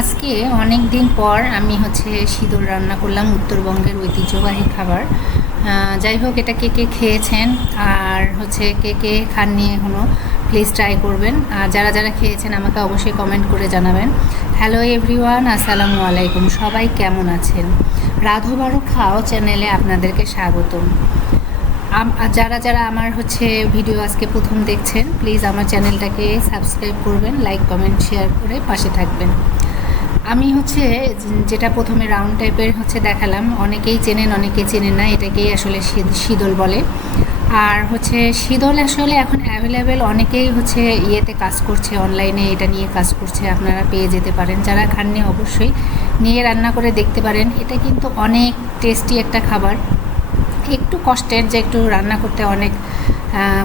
আজকে অনেক দিন পর আমি হচ্ছে সিঁদুর রান্না করলাম উত্তরবঙ্গের ঐতিহ্যবাহী খাবার। যাই হোক, এটা কে কে খেয়েছেন আর হচ্ছে কে কে খাননি এখনও প্লিজ ট্রাই করবেন। আর যারা যারা খেয়েছেন আমাকে অবশ্যই কমেন্ট করে জানাবেন। হ্যালো এভরিওয়ান আসসালামু আলাইকুম। সবাই কেমন আছেন? রাধু বারো খাও চ্যানেলে আপনাদেরকে স্বাগতম। যারা যারা আমার হচ্ছে ভিডিও আজকে প্রথম দেখছেন প্লিজ আমার চ্যানেলটাকে সাবস্ক্রাইব করবেন লাইক কমেন্ট শেয়ার করে পাশে থাকবেন। আমি হচ্ছে যেটা প্রথমে রাউন্ড টাইপের হচ্ছে দেখালাম, অনেকেই চেনেন অনেকেই চেনেন না, এটাকেই আসলে শি- শীদল বলে। আর হচ্ছে শীদল আসলে এখন অ্যাভেলেবেল অনেকেই হচ্ছে ইয়েতে কাজ করছে অনলাইনে এটা নিয়ে কাজ করছে, আপনারা পেয়ে যেতে পারেন। যারা খাননি অবশ্যই নিয়ে রান্না করে দেখতে পারেন। এটা কিন্তু অনেক টেস্টি একটা খাবার। একটু কষ্টের যে একটু রান্না করতে অনেক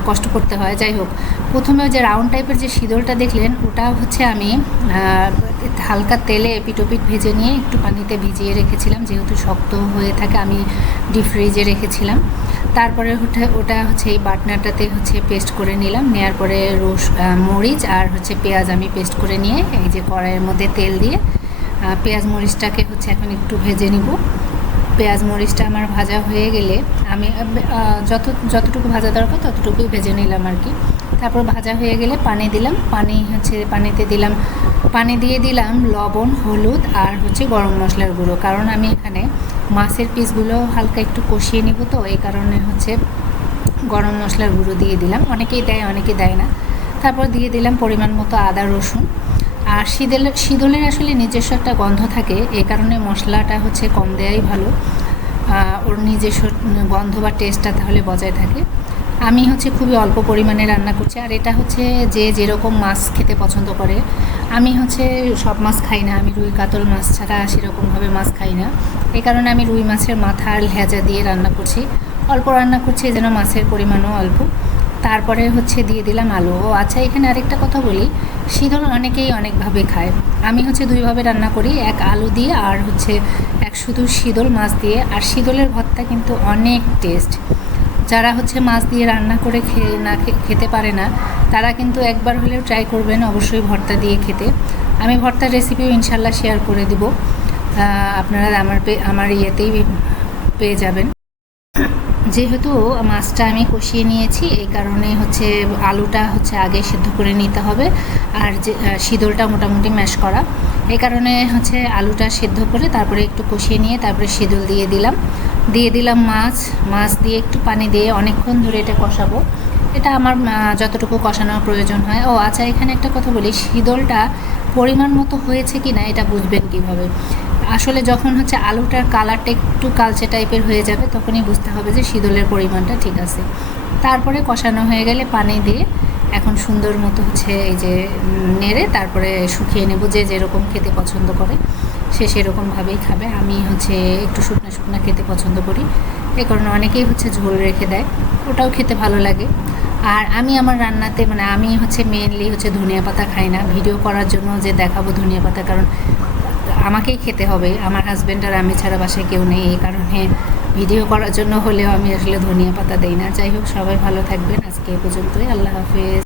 কষ্ট করতে হয়। যাই হোক, প্রথমে যে রাউন্ড টাইপের যে শীতলটা দেখলেন, ওটা হচ্ছে আমি হালকা তেলে এপিটোপিট ভেজে নিয়ে একটু পানিতে ভিজিয়ে রেখেছিলাম, যেহেতু শক্ত হয়ে থাকে, আমি ডিপ ফ্রিজে রেখেছিলাম। তারপরে ওটা ওটা হচ্ছে এই বাটনাটাতে হচ্ছে পেস্ট করে নিলাম নেওয়ার পরে রস মরিচ আর হচ্ছে পেঁয়াজ আমি পেস্ট করে নিয়ে এই যে কড়াইয়ের মধ্যে তেল দিয়ে পেঁয়াজ মরিচটাকে হচ্ছে এখন একটু ভেজে নিব। পেঁয়াজ মরিচটা আমার ভাজা হয়ে গেলে আমি যত, যতটুকু ভাজা দরকার ততটুকুই ভেজে নিলাম আর কি। তারপর ভাজা হয়ে গেলে পানি দিলাম, পানি হচ্ছে পানিতে দিলাম, পানি দিয়ে দিলাম লবণ, হলুদ আর হচ্ছে গরম মশলার গুঁড়ো। কারণ আমি এখানে মাছের পিসগুলো হালকা একটু কষিয়ে নিব তো, এই কারণে হচ্ছে গরম মশলার গুঁড়ো দিয়ে দিলাম। অনেকেই দেয়, অনেকে দেয় না। তারপর দিয়ে দিলাম পরিমাণ মতো আদা রসুন। আর শীতলের শীতলের আসলে নিজস্ব একটা গন্ধ থাকে এই কারণে মশলাটা হচ্ছে কম দেওয়াই ভালো। ওর নিজস্ব গন্ধ বা টেস্টটা তাহলে বজায় থাকে। আমি হচ্ছে খুবই অল্প পরিমাণে রান্না করছি, আর এটা হচ্ছে যে যেরকম মাছ খেতে পছন্দ করে। আমি হচ্ছে সব মাছ খাই না, আমি রুই, কাতল মাছ ছাড়া সেরকমভাবে মাছ খাই না। এই কারণে আমি রুই মাছের মাথা আর লেজা দিয়ে রান্না করছি। অল্প রান্না করছি, যেন মাছের পরিমাণও অল্প। তারপরে হচ্ছে দিয়ে দিলাম আলু। ও আচ্ছা এখানে আরেকটা কথা বলি। শীতল অনেকেই অনেকভাবে খায়। আমি হচ্ছে দুইভাবে রান্না করি, এক আলু দিয়ে আর হচ্ছে এক শুধু শীতল মাছ দিয়ে। আর শীতলের ভর্তা কিন্তু অনেক টেস্ট যারা হচ্ছে মাছ দিয়ে রান্না করে খেয়ে না খেতে পারে না, তারা কিন্তু একবার হলেও ট্রাই করবেন অবশ্যই ভর্তা দিয়ে খেতে। আমি ভর্তার রেসিপিও ইনশাল্লাহ শেয়ার করে দিব। আপনারা আমার আমার ইয়েতেই পেয়ে যাবেন। যেহেতু মাছটা আমি কষিয়ে নিয়েছি, এই কারণে হচ্ছে আলুটা হচ্ছে আগে সিদ্ধ করে নিতে হবে আর যে শীতলটা মোটামুটি ম্যাশ করা। এই কারণে হচ্ছে আলুটা সিদ্ধ করে তারপরে একটু কষিয়ে নিয়ে তারপরে শীতল দিয়ে দিলাম। দিয়ে দিলাম মাছ মাছ দিয়ে একটু পানি দিয়ে অনেকক্ষণ ধরে এটা কষাবো। এটা আমার যতটুকু কষানোর প্রয়োজন হয়। ও আচ্ছা এখানে একটা কথা বলি শীতলটা পরিমাণ মতো হয়েছে কি না এটা বুঝবেন কীভাবে? আসলে যখন হচ্ছে আলুটার কালারটা একটু কালচে টাইপের হয়ে যাবে, তখনই বুঝতে হবে যে শীতলের পরিমাণটা ঠিক আছে। তারপরে কষানো হয়ে গেলে পানি দিয়ে এখন সুন্দর মতো হচ্ছে এই যে নেড়ে তারপরে শুকিয়ে নেব যে যেরকম খেতে পছন্দ করে, সে সেরকমভাবেই খাবে। আমি হচ্ছে একটু শুকনো শুকনো খেতে পছন্দ করি। এই কারণে অনেকেই হচ্ছে ঝোল রেখে দেয়, ওটাও খেতে ভালো লাগে। আর আমি আমার রান্নাতে মানে আমি হচ্ছে মেনলি হচ্ছে ধনিয়া পাতা খাই না। ভিডিও করার জন্য যে দেখাবো ধনিয়া পাতা, কারণ আমাকেই খেতে হবে। আমার হাজব্যান্ড আর আমি ছাড়া বাসায় কেউ নেই। এই কারণে ভিডিও করার জন্য হলেও আমি আসলে ধনিয়া পাতা দেই না। যাই হোক, সবাই ভালো থাকবেন। আজকে এ পর্যন্তই। আল্লাহ হাফেজ।